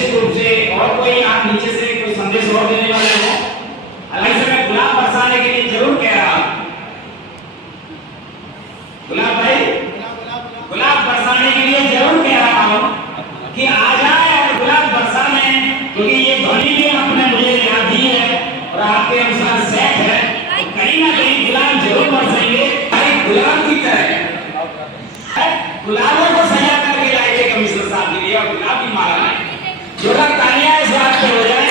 निश्चित रूप से और कोई आप नीचे से कोई संदेश और देने वाले हो? हालांकि मैं गुलाब बरसाने के लिए जरूर कह रहा हूं, गुलाब भाई, गुलाब बरसाने के लिए जरूर कह रहा हूं कि आ जाए और गुलाब बरसाने, क्योंकि ये ध्वनि भी आपने मुझे यहाँ दी है और आपके अनुसार सेट है, तो कहीं ना कहीं गुलाब जरूर बरसेंगे। गुलाब की तरह गुलाबों को सजा करके लाएंगे कमिश्नर साहब के लिए और गुलाब की माला लाएंगे। जोरदार तालियां इस बात पे हो जाए।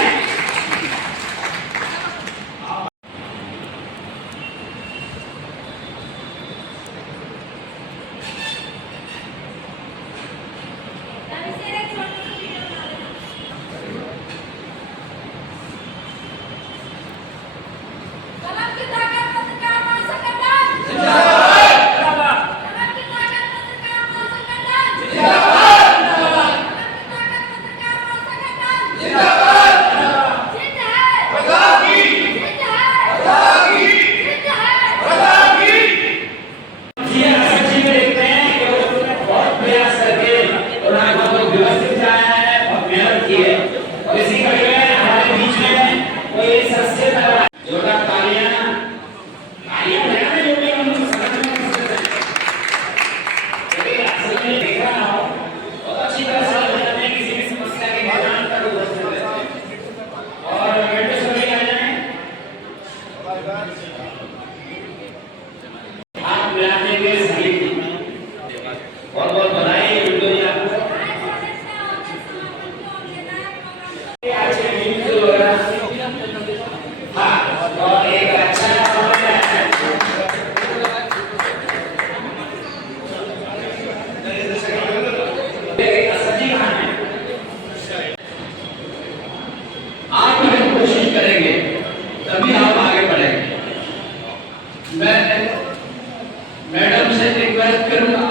मैडम से रिक्वेस्ट करूंगा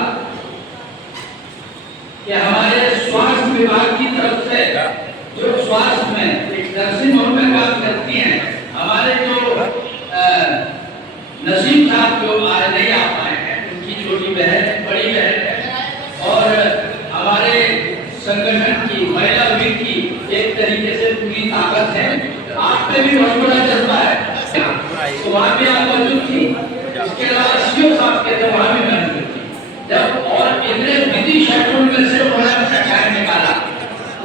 कि हमारे स्वास्थ्य विभाग की तरफ से जो स्वास्थ्य में नर्सिंग होम में काम करती हैं, हमारे जो नसीम साहब जो आज नहीं आ पाए हैं, उनकी छोटी बहन बड़ी बहन है और हमारे संगठन की महिला विंग की एक तरीके से पूरी ताकत है। आप पे भी बहुत बड़ा जज्बा है, तो वहाँ भी आप मौजूद थी। इसके अलावा सीओ साहब के तो वहाँ भी मौजूद थी जब, और इतने बिजी शेड्यूल में से उन्होंने अपना टाइम निकाला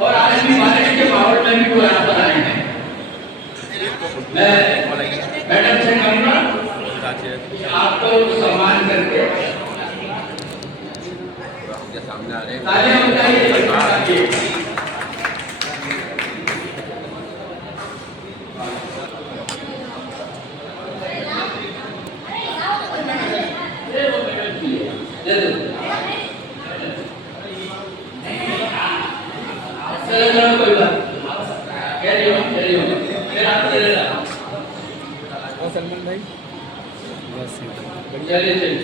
और आज भी बारिश के माहौल में भी वो यहाँ पर आए हैं। मैं मैडम से कहूँगा आपको सम्मान करके तालियां बजाइए। कोई बात सलमान भाई बस चलिए चलिए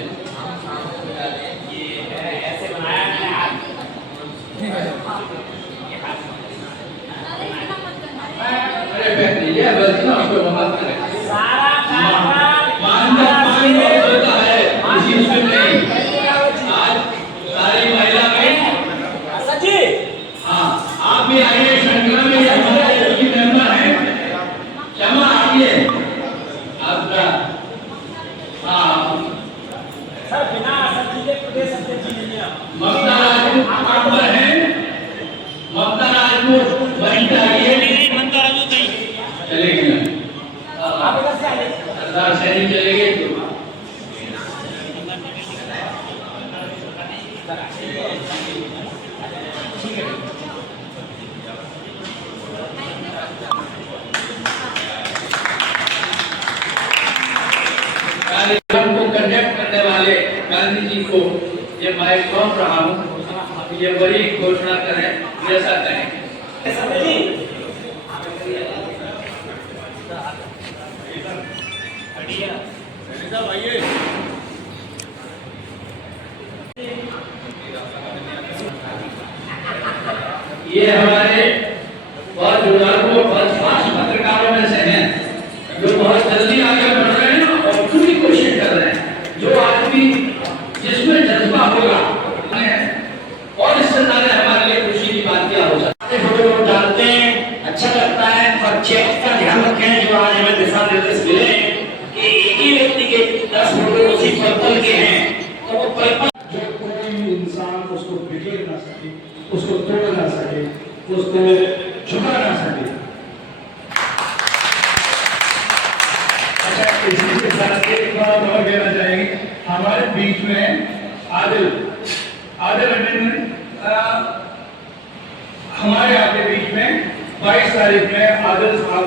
ये ऐसे बनाया मैंने आज। अरे बैठ लीजिए बस ना, आपको बात करें। सारा होता है इसी में नहीं। आज सारी महिला में सच्ची हाँ आप भी आइए, श्रृंखला में हमारे जो मेंबर हैं क्षमा आइए आपका। हाँ सर बिना सच्ची के प्रदेश सच्ची नहीं है। ममता राजपूत आप पर हैं, ममता राजपूत वहीं चाहिए, ममता राजपूत नहीं चलेगी ना आप इधर से आइए। सरदार सैनी चलेंगे तो कार्यक्रम को कंडक्ट करने वाले गांधी जी को ये मैं सौंप रहा हूँ, ये बड़ी घोषणा करें जैसा कहें। ये हमारे बहुत जुड़ालू और खास पत्रकारों में से हैं जो बहुत जल्दी आगे बढ़ रहे हैं और पूरी कोशिश कर रहे हैं। जो आदमी जिसमें जज्बा होगा और इससे ज्यादा हमारे लिए खुशी की बात क्या हो सकती है। और चेक का ध्यान रखें जो आज हमें दिशा निर्देश मिले कि एक ही व्यक्ति के 10 फोटो उसी पर्पल के हैं तो वो पर्पल जो कोई इंसान उसको बिगड़ ना सके, उसको तोड़ ना सके, उसको झुका ना सके। अच्छा, इसी के साथ एक बात और कहना चाहेंगे, हमारे बीच में आदिल हमारे आपके बीच में 22 तारीख में आदिल साहब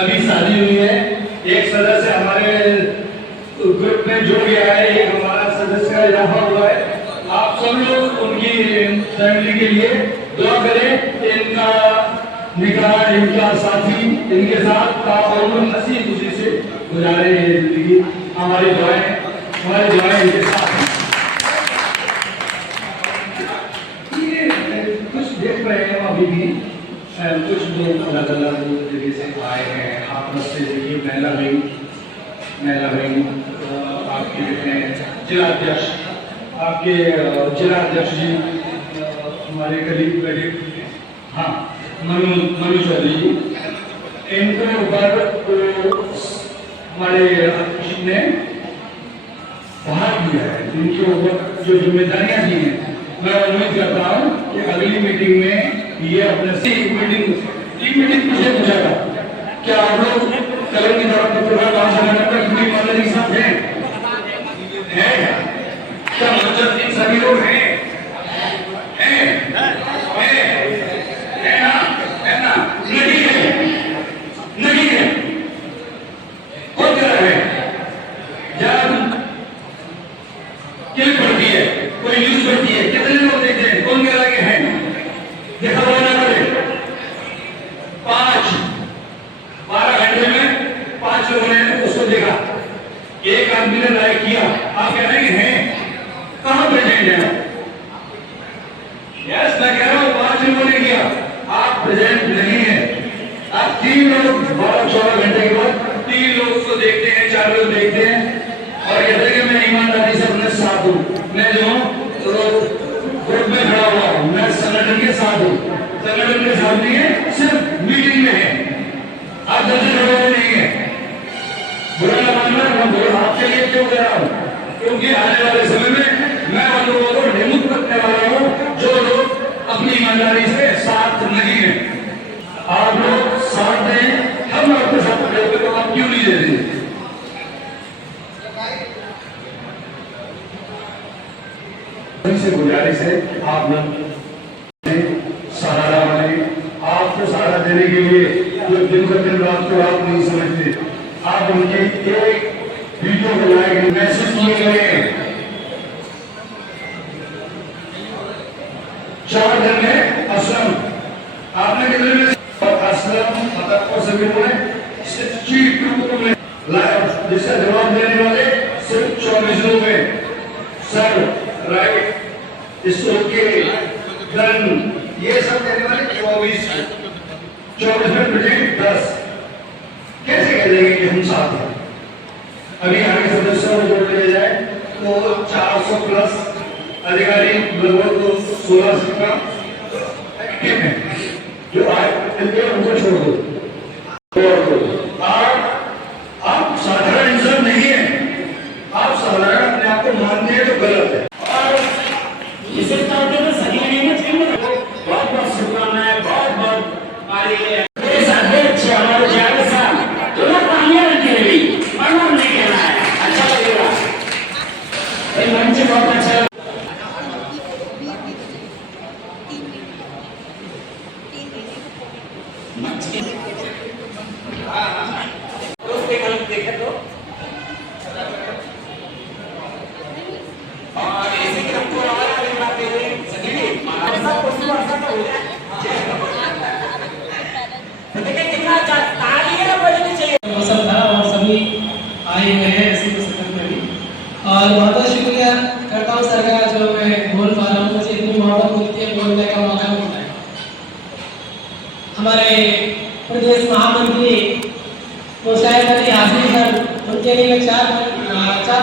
अभी शादी हुई है। एक सदस्य हमारे ग्रुप में जुड़ गया है, एक हमारा सदस्य का इजाफा हुआ है। आप सब लोग उनकी फैमिली के लिए दुआ करें। इनका निकाह, इनका साथी इनके साथ ताउम्र हंसी खुशी से गुजारे ये जिंदगी। हमारी दुआएं इनके साथ हैं। ये कुछ देख रहे हैं अभी भी, कुछ लोग अलग अलग जगह से आए हैं। आप से देखिए महिला विंग आपके जिलाध्यक्ष, आपके जिलाध्यक्ष जी हमारे करीब बैठे, हाँ मनु चौधरी जी, इनके ऊपर हमारे अध्यक्ष ने भाग दिया है। इनके ऊपर जो जिम्मेदारियां दी हैं, मैं उम्मीद करता हूँ कि अगली मीटिंग में ये अपने मीटिंग मुझे पूछा था, क्या आप लोग कलर की तरफ के साथ हैं? क्या मुजफ्फर सभी लोग हैं? ना? नहीं है। कौन कह रहा है? जब क्लिप पड़ती है, कोई न्यूज पड़ती है, कितने लोग देखते हैं? कौन कह रहा है कि हैं? देखा हुआ ना करे। 12 घंटे में 5 लोगों ने उसको देखा, एक आदमी ने लाइक किया। आप कह रहे हैं कहां प्रेजेंट है? यस, मैं कह रहा हूं 5 लोगों ने किया, आप प्रेजेंट नहीं है। आप 3 लोग 12-14 घंटे के बाद 3 लोग उसको देखते हैं, 4 लोग देखते हैं। और कहते हैं कि मैं ईमानदारी से अपने साथ हूं, मैं जो ग्रुप में खड़ा हुआ हूं, मैं संगठन के साथ हूं। संगठन के साथ नहीं है, सिर्फ मीटिंग में है। आप दर्जन खड़े नहीं है। बुरा ना मानना, मैं आपके लिए क्यों कह रहा हूं? क्योंकि आने वाले समय में मैं उन लोगों को निमुक्त करने वाला हूं जो लोग अपनी ईमानदारी से साथ नहीं है। आप लोग साथ दें, हम आपके साथ खड़े होकर, तो आप क्यों नहीं दे रहे? से गुजारिश है, आप लोग सहारा बने। आपको सहारा देने के लिए जो दिन का दिन रात को आप नहीं समझते, आप उनके एक वीडियो को लाइक मैसेज किए गए हैं। 4 दिन में असलम आपने कितने में असलम और सभी में जिसका जवाब देने वाले सिर्फ 24 लोग हैं। Sir right, it's okay, done, ये सब कहने वाले 24 में प्रेजेंट 10। कैसे कह देंगे कि हम साथ हैं? अभी आगे सदस्यों को जोड़ लिया जाए तो 400 प्लस अधिकारी, लगभग 1600 का एक्टिव है जो आए, उनको छोड़ दो। आप साधारण इंसान नहीं है, आप साधारण अपने आप को मानते हैं तो गलत है। इसे चाहते तो सही नहीं है। बहुत बहुत शुभकामनाएं, बहुत बहुत हमारे अध्यक्ष हमारे जावेद साहब तो ना पानियां रखी रही प्रणाम नहीं कहना है, अच्छा लगेगा। मंच बहुत अच्छा देखे तो और इसी के हमको मौसम था और सभी आए हुए हैं ऐसे तो सफर में भी, और बहुत बहुत शुक्रिया करता हूँ सर का, जो मैं बोल पा रहा हूँ, मुझे इतनी मोहब्बत मिलती है, बोलने का मौका मिलता है। हमारे प्रदेश महामंत्री मुशाहिद अली हाजिर सर, उनके लिए मैं चार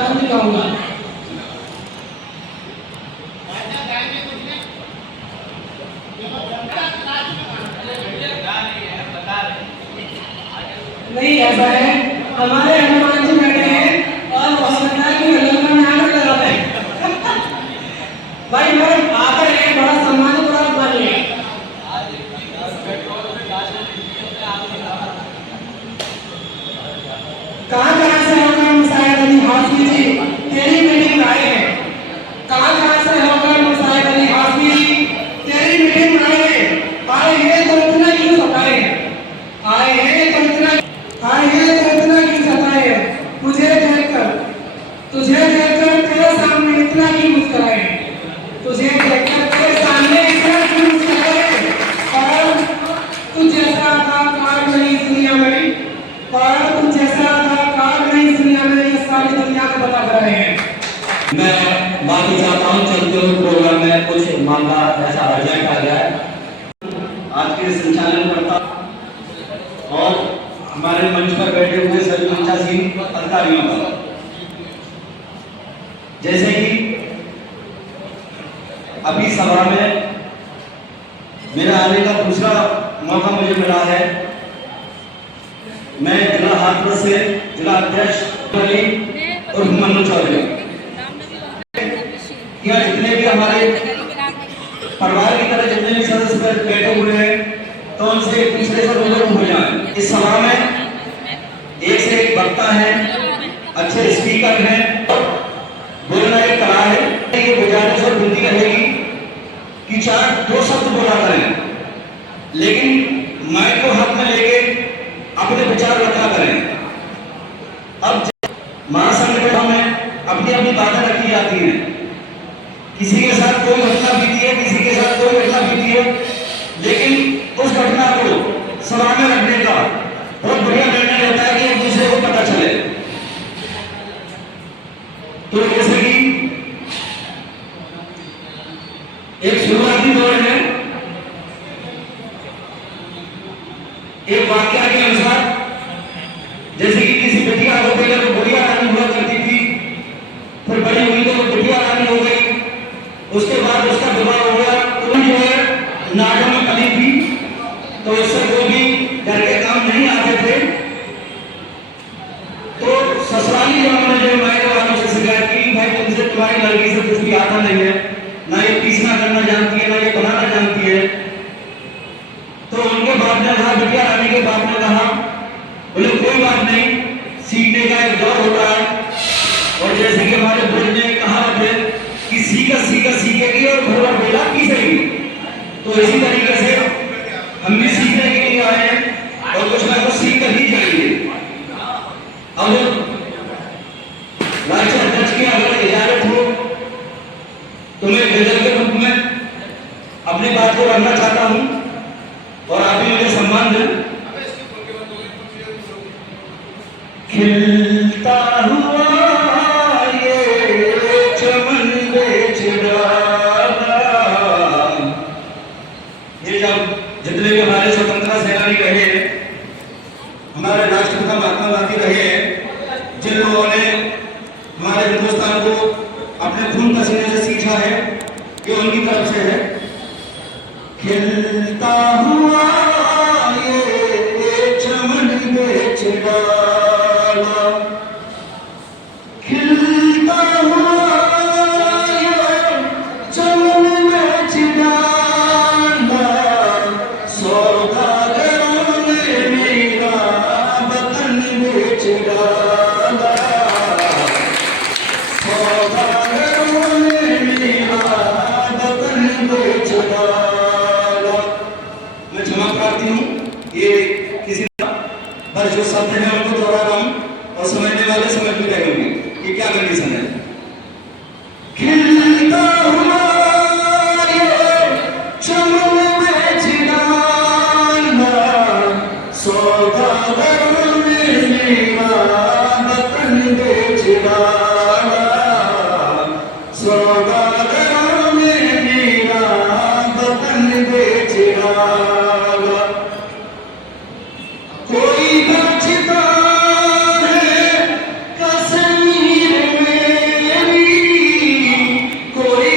पंक्ति कहूँगा। नहीं ऐसा है, हमारे हनुमान जी बैठे हैं और हो सकता है कि लंका में आकर लगाते हैं। भाई मैं आकर एक बड़ा सम्मान प्राप्त मानिए। कहाँ से होकर मुसाहिद अली हाफिज जी तेरी मीटिंग आए हैं? कहाँ से होकर मुसाहिद अली हाफिज जी तेरी मीटिंग आए हैं? आए हैं तो इतना क्यों सताए हैं? आए हैं तो इतना क्यों सताए हैं? तुझे देखकर तेरे सामने इतना क्यों मुस्कुराए हैं? तुझे देखकर तेरे सामने इतना क्यों मुस्कुराए हैं? और तू जैसा था कार नहीं इस दुनिया में, और तू जैसा था कार नहीं इस दुनिया में, ये सारी दुनिया को बता रहे हैं। मैं माफी चाहता हूँ, चलते हुए प्रोग्राम में कुछ मामला ऐसा अर्जेंट आ गया है। आज के संचालनकर्ता और हमारे मंच पर बैठे हुए सभी मंचासीन अधिकारियों का, जैसे कि अभी सभा में मेरा आने का दूसरा मौका मुझे मिला है। मैं जिला हाथरस से जिला अध्यक्ष और मनु चौधरी, यहाँ जितने भी हमारे परिवार की तरह जितने भी सदस्य बैठे हुए हैं, तो उनसे एक दूसरे से रूबरू हो जाए। इस सभा में एक से एक वक्ता है, अच्छे स्पीकर हैं, बोलना एक कला है। ये गुजारिश और विनती रहेगी कि दो शब्द बोला करें, लेकिन माइक को हाथ में लेके अपने विचार रखा करें। अब महासंगठन में अपनी अपनी बातें रखी जाती हैं, किसी के साथ कोई घटना बीती है, किसी के साथ कोई घटना बीती है, लेकिन उस घटना को सभा में रखने का बहुत बढ़िया निर्णय होता है कि एक दूसरे को पता चले। तो जैसे कि एक शुरुआती दौर है, एक वाक्य के अनुसार, जैसे कि किसी बिटिया हो गई तो बुढ़िया रानी हुआ करती थी, फिर बड़ी हुई तो बिटिया रानी हो गई, उसके बाद उसका विवाह हो गया, तो जो है नाटक में पली थी, तो इससे कोई भी घर के काम नहीं आते थे। तो ससुराली जमाने जो मायने वालों से शिकायत की, भाई तुमसे तुम्हारी लड़की से कुछ भी आता नहीं है, ना ये पीसना करना जानती है, ना ये बनाना जानती है। तो उनके बाप ने कहा, बिटिया रानी के बाप ने कहा, बोले कोई बात नहीं, सीखने का एक दौर होता है। और जैसे कि हमारे बुजुर्ग ने कहा है कि सीखेगी और भोला बेला पीसेगी, तो इसी तरीके से हम भी सीखने के लिए आए हैं और कुछ ना कुछ सीख कर ही जाएंगे। अब राज्य अध्यक्ष की अगर इजाजत हो तो मैं गजल के रूप में अपनी बात को रखना चाहता हूं और आप भी मुझे सम्मान दें। खिलता हुआ ये चमन बेच डाला, ये जब जितने भी हमारे स्वतंत्रता सेनानी रहे, हमारे राष्ट्रपिता महात्मा गांधी रहे, जिन लोगों ने हमारे हिंदुस्तान को अपने खून पसीने से सींचा है, ये उनकी तरफ से है। खिलता हुआ ये चमन बेच डाला, खिलता हुआ ये चमन बेच डाला, सौदागरों ने मेरा वतन बेच डाला, सौदागरों ने मेरा वतन बेच डाला। मैं क्षमा प्रार्थी हूँ, ये किसी पर जो शब्द है उनको दोहरा रहा हूँ और समझने वाले समझ भी रहे होंगे कि क्या कंडीशन है। खिलता हुआ ये चमन बेच डाला, सौदागरों ने मेरा वतन बेच डाला, सौदागरों ने मेरा वतन बेच डाला। कोई बचता है कश्मीर में भी, कोई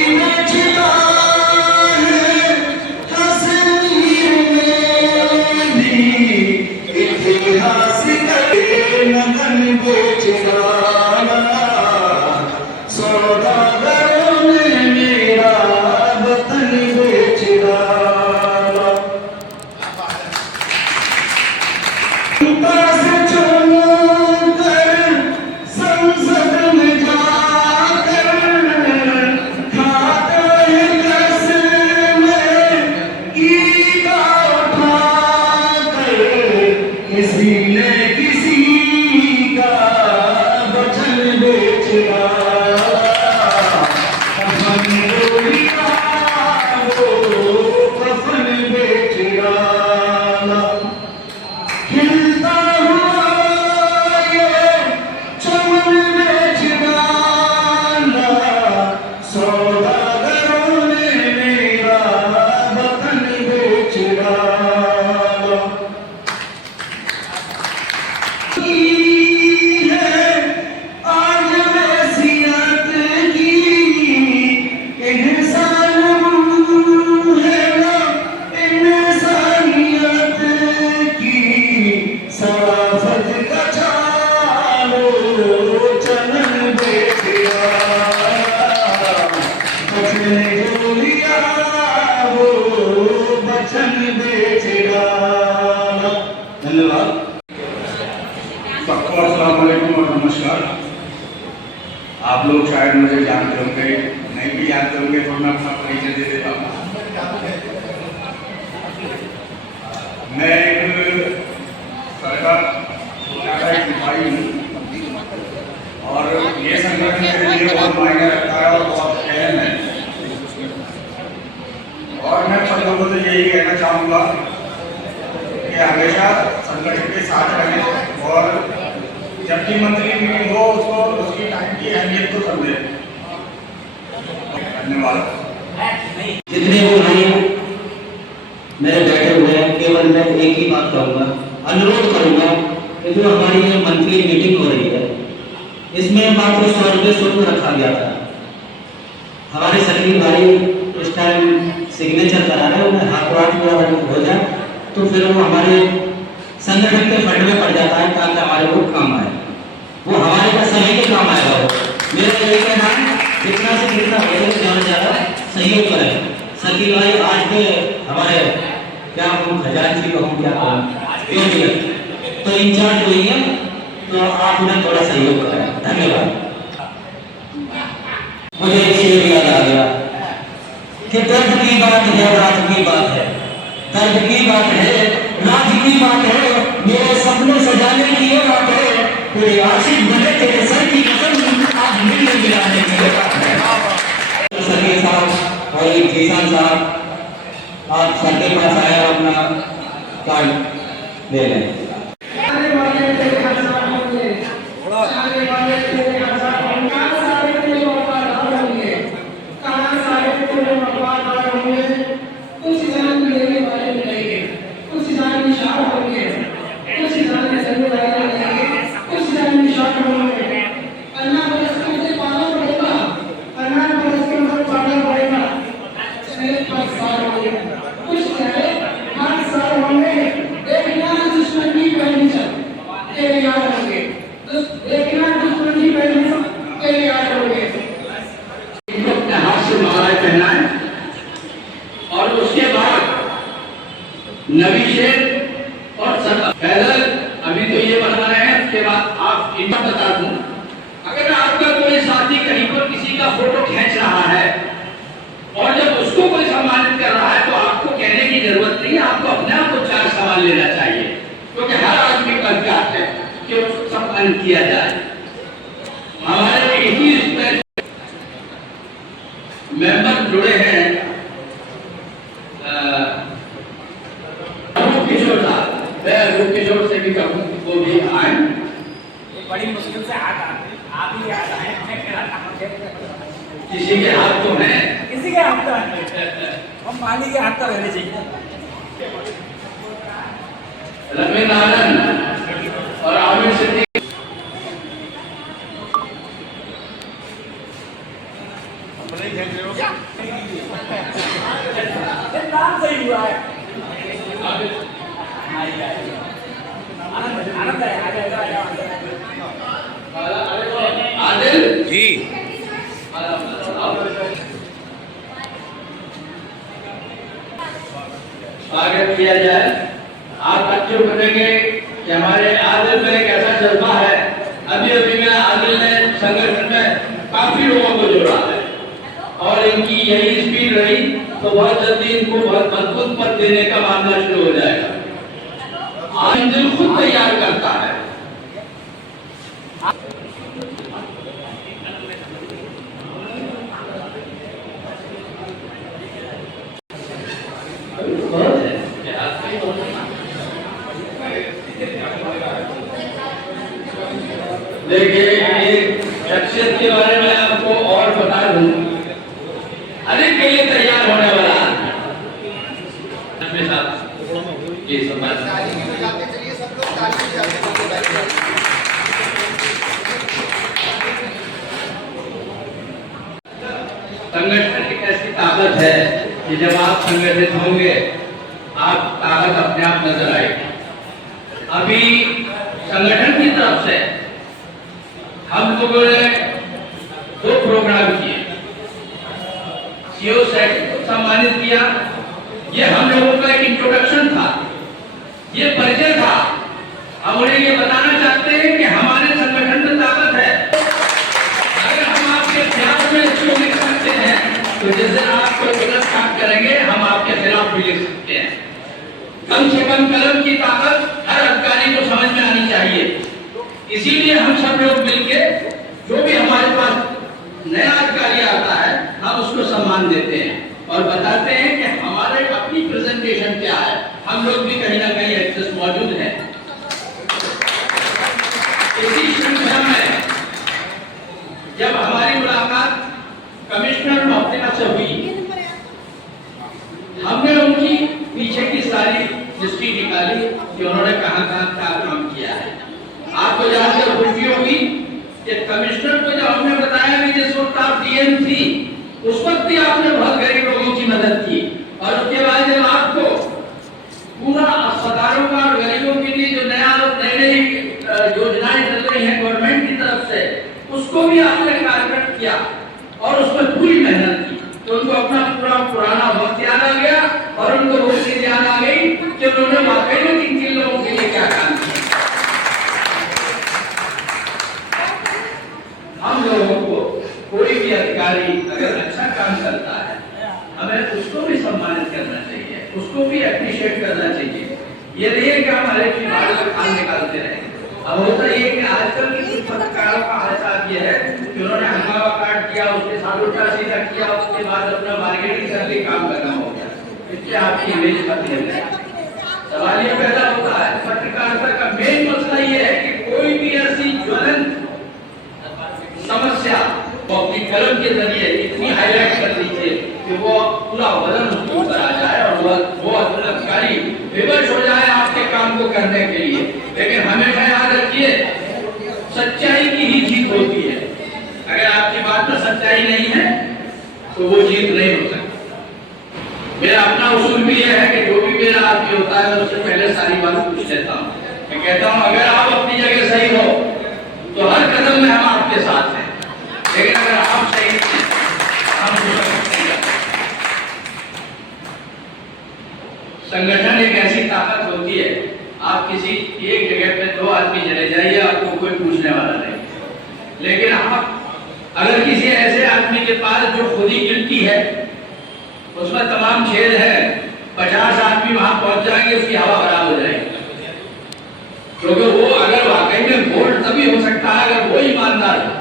लोग शायद मुझे जानते होंगे, नहीं भी जानते होंगे, तो मैं अपना परिचय दे देता हूँ। मैं एक सरकार का एक सिपाही हूँ और ये संगठन मेरे लिए बहुत मायने रखता है और बहुत अहम है। और मैं सब लोगों से यही कहना चाहूँगा कि हमेशा संगठन के साथ रहें और जब भी मंथली मीटिंग हो उसको उसकी टाइम की अहमियत को समझें। धन्यवाद। जितने भी भाई मेरे बैठे हुए हैं, केवल मैं एक ही बात कहूँगा, अनुरोध करूँगा कि जो हमारी ये मंथली मीटिंग हो रही है इसमें मात्र 100 रुपये शुल्क रखा गया था। हमारे सभी भाई इस टाइम सिग्नेचर करा रहे हैं, उन्हें हाथ हो जाए तो फिर वो हमारे संगठन के फंड में पड़ जाता है ताकि हमारे को काम आए, वो हमारे का सही के काम आएगा। वो मेरा यही कहना है जितना से जितना हो सके ज़्यादा ज़्यादा सहयोग करें। सभी भाई आज के हमारे क्या हम खजांची कहूँ क्या क्यों तो इंचार्ज हुई है, तो आप उन्हें थोड़ा सहयोग करें। धन्यवाद। मुझे एक शेर याद आ गया कि दर्द की बात है, राज की बात है, दर्द की बात है, राज की बात है, मेरे सपने सजाने की ये बात है, तेरे आशिक बने तेरे सर की कसम आज मिलने मिलाने की ये बात है। सलीम साहब और जीसान साहब आप सर के पास आए और अपना कार्ड ले लें। और उसके बाद नबी शेर और पैदल अभी तो ये बता रहे हैं, उसके बाद आप इतना बता दूं, अगर आपका कोई साथी कहीं पर किसी का फोटो खींच रहा है और जब उसको कोई सम्मानित कर रहा है तो आपको कहने की जरूरत नहीं है, आपको अपने आप को 4 सवाल लेना चाहिए, क्योंकि हर आदमी का अधिकार है कि उसको सम्मानित किया जाए। हमारे इसी मेंबर जुड़े हैं रूप किशोर से भी कहूँ वो भी आए। बड़ी मुश्किल से हाथ आते, आप ही याद आए, किसी के हाथ तो है, किसी के हाथ तो है, हम माली के हाथ तो रहने चाहिए। रमेश नारायण और आमिर सिद्दीकी नाम सही हुआ है। आनंद है, आदिल जी स्वागत किया जाए। आप अच्छे बनेंगे कि हमारे आदिल में एक ऐसा जज्बा है। अभी अभी में आदिल ने संगठन में काफी लोगों को जोड़ा है और इनकी यही स्पीड रही तो बहुत जल्दी इनको बहुत मजबूत पद देने का मामला शुरू हो जाएगा। आदिल खुद तैयार करता है। देखिए एक शख्सियत के बारे में आपको और बता दूं, अरे के लिए तैयार होने वाला ये संगठन की ऐसी ताकत है कि जब आप संगठित होंगे आप ताकत अपने आप नजर आएगी। अभी संगठन की तरफ से हम लोगों ने 2 प्रोग्राम किए, सीओ सेट को सम्मानित किया। ये हम लोगों का एक इंट्रोडक्शन था, ये परिचय था। हम उन्हें ये बताना चाहते हैं कि हमारे संगठन में ताकत है। अगर हम आप कम से कम कलम की ताकत हर अधिकारी को समझ में आनी चाहिए। इसीलिए हम सब लोग मिलके जो भी हमारे पास नया अधिकारी आता है हम उसको सम्मान देते हैं और बताते हैं कि हमारे अपनी प्रेजेंटेशन क्या है। हम लोग भी कहीं ना कहीं एक्सेस मौजूद है। इसी श्रृंखला में जब हमारी मुलाकात कमिश्नर मोहसिना से हुई, हमने उनकी पीछे की सारी हिस्ट्री निकाली कि उन्होंने कहां क्या काम किया है। आपको जानकर खुशी होगी कि कमिश्नर को जब हमने बताया कि जिस वक्त आप डीएम थी उस वक्त भी आपने बहुत गरीब लोगों की मदद की, और उसके बाद जब आपको पूरा अस्पतालों का और गरीबों के लिए जो नई योजनाएं चल रही हैं गवर्नमेंट की तरफ से, उसको भी आपने कार्यान्वित किया और उसमें पूरी मेहनत की, तो उनको अपना पूरा पुराना वक्त याद आ गया और उनको वो चीज याद आ गई कि उन्होंने वाकई में किन लोगों के लिए क्या काम किया। हम लोगों को कोई भी अधिकारी अगर अच्छा काम करता है हमें उसको भी सम्मानित करना चाहिए, उसको भी अप्रिशिएट करना चाहिए। ये नहीं है कि हम हर एक की बात का खान निकालते रहे। अब होता ये कि आजकल के कुछ पत्रकारों का हालत ये है कि उन्होंने हंगामा काट किया, उसके साथ उल्टा सीधा किया, उसके बाद अपना मार्केटिंग करके काम करना हो गया, इसलिए आपकी इमेज खत्म हो गई। सवाल ये पैदा होता है पत्रकारिता का मेन मसला ये है कि कोई भी ऐसी ज्वलंत समस्या वो अपनी कलम के जरिए इतनी हाईलाइट कर दीजिए कि वो पूरा वजन उसके ऊपर आ जाए और वो अधिकारी विवश हो जाए आपके काम को करने के लिए। लेकिन हमेशा याद रखिए सच्चाई की ही जीत होती है। अगर आपकी बात में सच्चाई नहीं है तो वो जीत नहीं हो सकती। मेरा अपना उसूल भी यह है कि जो भी मेरा आदमी होता है उससे पहले सारी बात पूछ लेता हूँ। मैं कहता हूँ अगर आप अपनी जगह सही हो तो हर कदम में हम आपके साथ हैं, लेकिन अगर आप सही नहीं हम संगठन एक ऐसी ताकत होती है, आप किसी एक जगह पे 2 आदमी चले जाइए आपको कोई पूछने वाला नहीं, लेकिन आप अगर किसी ऐसे आदमी के पास जो खुद ही गिल्टी है, उसमें तमाम छेद है, 50 आदमी वहां पहुंच जाएंगे उसकी हवा खराब हो जाएगी। क्योंकि वो अगर वाकई में वोट तभी हो सकता है अगर वो ईमानदार है।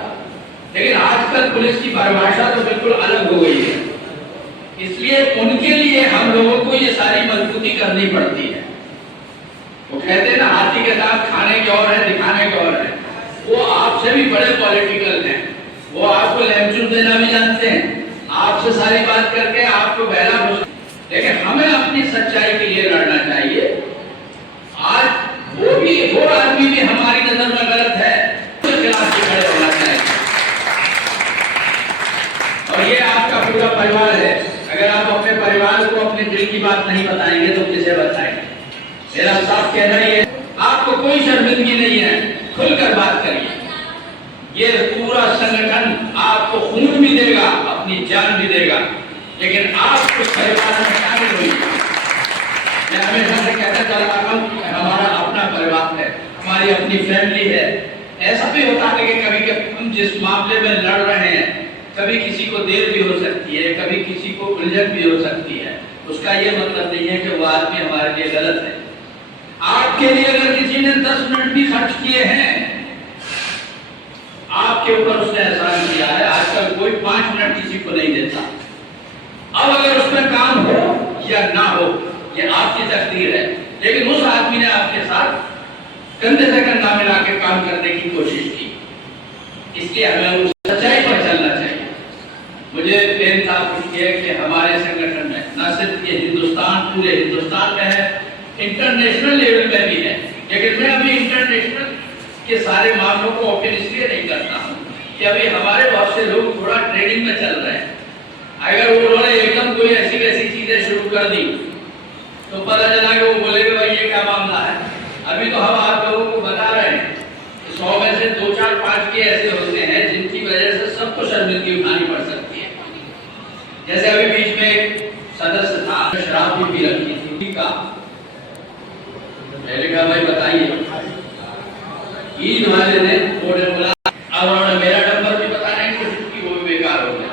लेकिन आजकल पुलिस की परिभाषा तो बिल्कुल अलग हो गई है, इसलिए उनके लिए हम लोगों को ये सारी मजबूती करनी पड़ती है। वो कहते हैं ना हाथी के दांत खाने के और है दिखाने के और है। वो आपसे भी बड़े पॉलिटिकल हैं, वो आपको लैमचूम देना भी जानते हैं, आपसे सारी बात करके आपको बहला बुझ, लेकिन हमें अपनी सच्चाई के लिए लड़ना चाहिए। आज वो आदमी भी हमारी नजर में गलत है तो खिलाफ खड़े होना चाहिए। और ये आपका पूरा परिवार है, अगर आप अपने परिवार को अपने दिल की बात नहीं बताएंगे तो किसे बताएंगे। मेरा साफ कहना है आपको कोई शर्मिंदगी नहीं है, खुलकर बात करिए। ये पूरा संगठन आपको खून भी देगा अपनी जान भी देगा, लेकिन आप उस परिवार में शामिल होइए। मैं हमेशा से कहता चल रहा हूँ कि हमारा अपना परिवार है, हमारी अपनी फैमिली है। ऐसा भी होता है कि कभी हम जिस मामले में लड़ रहे हैं कभी किसी को देर भी हो सकती है, कभी किसी को उलझन भी हो सकती है। उसका ये मतलब नहीं है कि वो आदमी हमारे लिए गलत है। आपके लिए अगर किसी ने 10 मिनट भी खर्च किए हैं, आपके ऊपर उसने एहसान किया है। आजकल कोई 5 मिनट किसी को नहीं देता। अब अगर उसमें काम हो या ना हो ये आपकी तकदीर है, लेकिन उस आदमी ने आपके साथ कंधे से कंधा मिला के काम करने की कोशिश की, इसलिए हमें उस सच्चाई पर चलना चाहिए। मुझे बेनकाब खुशी है कि हमारे संगठन में न सिर्फ ये हिंदुस्तान, पूरे हिंदुस्तान में है, इंटरनेशनल लेवल में भी है। लेकिन मैं अभी इंटरनेशनल के सारे मामलों को ओपन इसलिए नहीं करता हूँ कि अभी हमारे बहुत से लोग थोड़ा ट्रेनिंग में चल रहे हैं। अगर उन्होंने एकदम कोई ऐसी वैसी चीजें शुरू कर दी तो पता चला कि वो बोलेंगे भाई ये क्या मामला है। अभी तो हम आप लोगों को बता रहे हैं 100 में से 2, 4, 5 के ऐसे होते हैं जिनकी वजह से सबको शर्मिंदगी उठानी पड़ सकती है। जैसे अभी बीच में एक सदस्य था, शराब भी पी रखी थी का, मैंने कहा भाई बताइए, ईद वाले दिन उन्होंने बोला, अब उन्होंने मेरा नंबर भी बताने की कोशिश की, वो भी बेकार हो गया।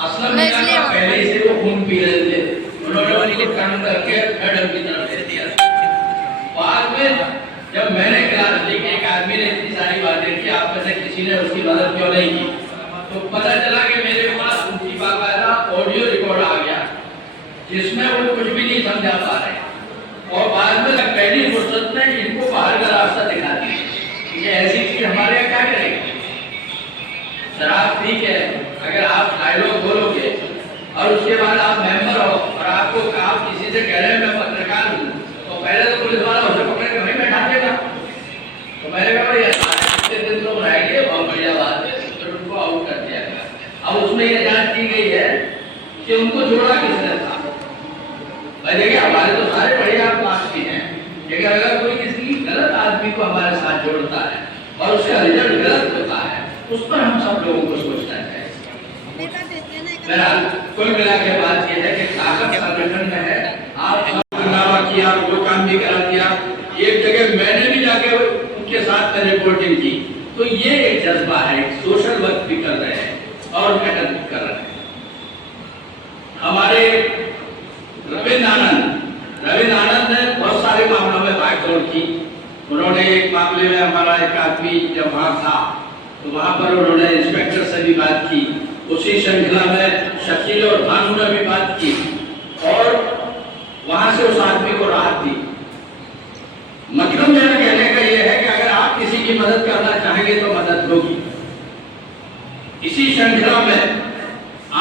असलम पहले से वो खून पी रहे थे, उन्होंने कानून करके मैडम की तरफ दे दिया। आदमी ने इतनी सारी बातें की, आप में से किसी ने उसकी मदद क्यों नहीं की? तो पता चला कि मेरे पास उनकी बाकायदा ऑडियो रिकॉर्ड आ गया जिसमें वो कुछ भी नहीं समझा पा रहे, और बाद में पहली फुर्सत में इनको बाहर का रास्ता दिखा दिया। ये ऐसी चीज हमारे यहाँ क्या करेंगे? शराब ठीक है, अगर आप डायलॉग बोलोगे और उसके बाद आप मेंबर हो और आपको आप किसी से कह रहे हैं मैं पत्रकार हूँ, तो पहले तो पुलिस वाला उसे पकड़ के वहीं बैठा देगा। तो मैंने कहा भाई दिन तो बनाएंगे, बहुत बढ़िया बात है, तो उनको आउट कर दिया गया। अब उसमें यह जांच की गई है कि उनको जोड़ा किसने था। भाई देखिए, हमारे तो सारे बढ़िया क्लास के हैं, लेकिन अगर कोई किसी गलत आदमी को हमारे साथ जोड़ता है और उसका रिजल्ट गलत होता है, उस पर हम सब लोगों को सोचना चाहिए। कुल मिला के बात यह है कि ताकत संगठन में है। आप हंगामा किया, वो काम भी करा दिया, एक जगह मैंने भी जाके उनके साथ में रिपोर्टिंग की, तो ये एक जज्बा है, सोशल वर्क भी कर रहे हैं और मेहनत भी कर रहे हैं। हमारे रविंद्र आनंद ने बहुत सारे मामलों में भागदौड़ की। उन्होंने एक मामले में हमारा एक आदमी जब वहां था तो वहां पर उन्होंने इंस्पेक्टर से भी बात की, उसी श्रृंखला में शकील और भानु ने भी बात की और वहां से उस आदमी को राहत दी। मतलब मेरा कहने का यह है कि अगर आप किसी की मदद करना चाहेंगे तो मदद होगी। इसी श्रृंखला में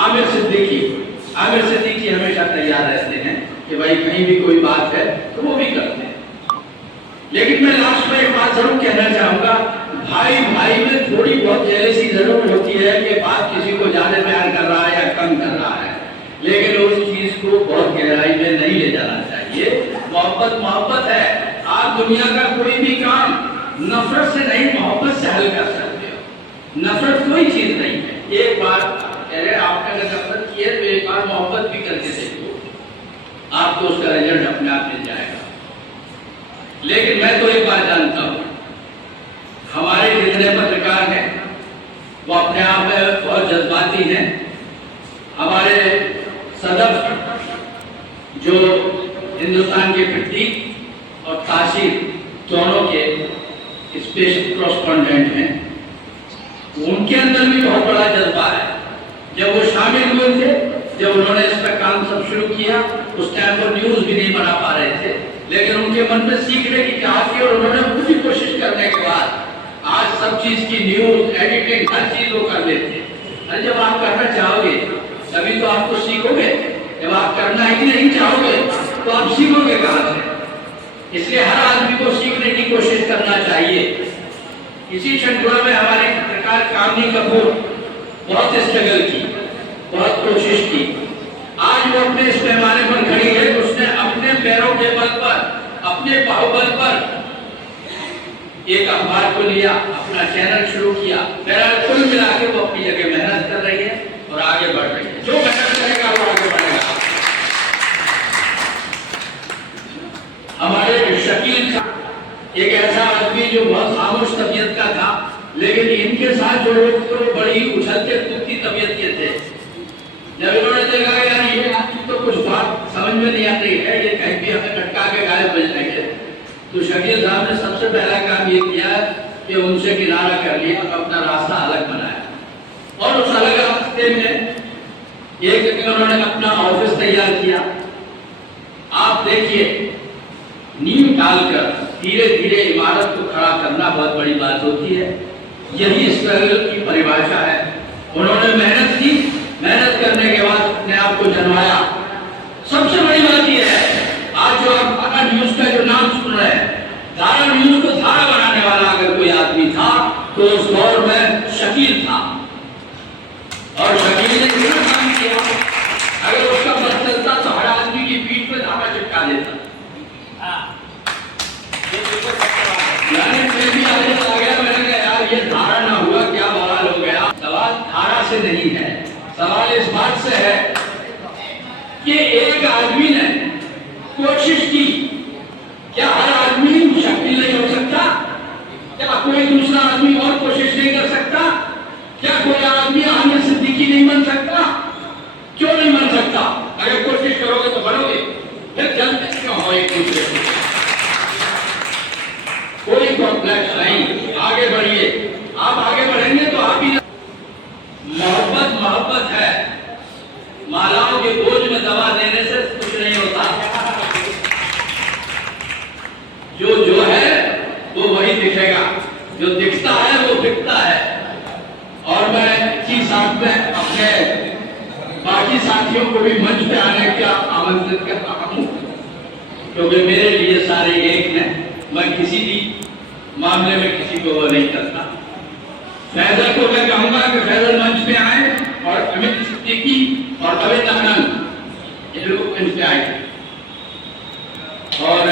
आमिर सिद्दीकी हमेशा तैयार रहते हैं कि भाई कहीं भी कोई बात है तो वो भी करते हैं। लेकिन मैं लास्ट में एक बात जरूर कहना चाहूंगा, भाई में थोड़ी बहुत जेलसी जरूर होती है कि बाप किसी को ज्यादा प्यार कर रहा है या कम कर रहा है, लेकिन उस चीज को बहुत गहराई में नहीं ले जाना चाहिए। मोहब्बत है। आप दुनिया का कोई भी काम नफरत से नहीं, मोहब्बत से हल कर सकते हो। नफरत कोई चीज नहीं है। एक बार अगर आपने अगर नफरत की है तो एक बार मोहब्बत भी करके देखो, आपको उसका रिजल्ट अपने आप मिल जाएगा। लेकिन मैं तो एक बात जानता हूं, हमारे जितने पत्रकार हैं वो अपने आप में बहुत जज्बाती हैं। हमारे सदस्य जो हिंदुस्तान के प्रतीक और तासीर दोनों के स्पेशल कॉरेस्पॉन्डेंट हैं, उनके अंदर भी बहुत बड़ा जज्बा है। जब वो शामिल हुए थे, जब उन्होंने इस पर काम सब शुरू किया, उस टाइम वो न्यूज भी नहीं बना पा रहे थे, लेकिन उनके मन में सीखने की चाहत थी और उन्होंने पूरी कोशिश करने के बाद आज सब चीज की न्यूज एडिटिंग हर चीज वो कर लेते हैं। अरे जब आप करना चाहोगे तभी तो आपको सीखोगे, जब आप करना ही नहीं चाहोगे तो आप सीखोगे कहां से? इसलिए हर आदमी को सीखने की कोशिश करना चाहिए। इसी श्रृंखला में हमारे पत्रकार कामनी कपूर बहुत स्ट्रगल की, बहुत कोशिश की। आज वो अपने इस पैमाने पर खड़ी है, उसने अपने पैरों के बल पर, अपने बाहुबल पर एक अखबार को लिया, अपना चैनल शुरू किया। मेरा कुल मिला के वो अपनी जगह मेहनत कर रही है और आगे बढ़ रही है। जो मेहनत करेगा वो आगे बढ़ेगा। हमारे शकील था एक ऐसा आदमी जो बहुत खामोश तबीयत का था, लेकिन इनके साथ जो लोग तो बड़ी उछलते कूदती तबीयत के थे। जब इन्होंने देखा यार ये आदमी तो कुछ बात समझ में नहीं आती है, ये कहीं भी हमें टटका के गायब बज जाएंगे, तो शकील साहब ने सबसे पहला काम ये किया कि उनसे किनारा कर लिया, अपना रास्ता अलग बनाया और उस अलग रास्ते में एक जगह उन्होंने अपना ऑफिस तैयार किया। आप देखिए, नींव डालकर धीरे धीरे इमारत को खड़ा करना बहुत बड़ी बात होती है। यही स्ट्रगल की परिभाषा है। उन्होंने मेहनत की, मेहनत करने के बाद अपने आप को जनवाया। सबसे बड़ी बात यह है, आज जो आप धारा न्यूज का जो नाम सुन रहे हैं, धारा न्यूज को धारा बनाने वाला अगर कोई आदमी था तो उस दौर में शकील था और शकील ने इतना काम किया, अगर उसका बस चलता तो हर आदमी की पीठ पे धारा चिपका देता। यानी फिर भी आगे आ गया, मैंने कहा यार ये धारा ना हुआ क्या बवाल हो गया। सवाल धारा से नहीं है, सवाल इस बात से है कि एक आदमी ने कोशिश की। क्या हर आदमी शकील नहीं हो सकता? क्या कोई दूसरा आदमी और कोशिश नहीं कर सकता? क्या कोई आदमी आमिर सिद्दीकी नहीं बन सकता? क्यों नहीं बन सकता? अगर कोशिश करोगे तो बनोगे, फिर जल्द क्यों हो एक दूसरे को? कोई कॉम्प्लेक्स नहीं। आगे बढ़िए। आप आगे बढ़ेंगे तो आप ही मोहब्बत मोहब्बत है। मालाओं के बोझ में दवा देने से कुछ नहीं होता। जो है वो वही दिखेगा, जो दिखता है वो दिखता है। और मैं इसी साथ में अपने बाकी साथियों को भी मंच पे आने का आमंत्रित करता हूँ, क्योंकि मेरे लिए सारे एक हैं। मैं किसी भी मामले में किसी को वो नहीं करता। फैजल को मैं कहूंगा कि फैजल मंच पे आए, और अमित सिद्दीकी और अमित आनंद ये लोग मंच पे आए। और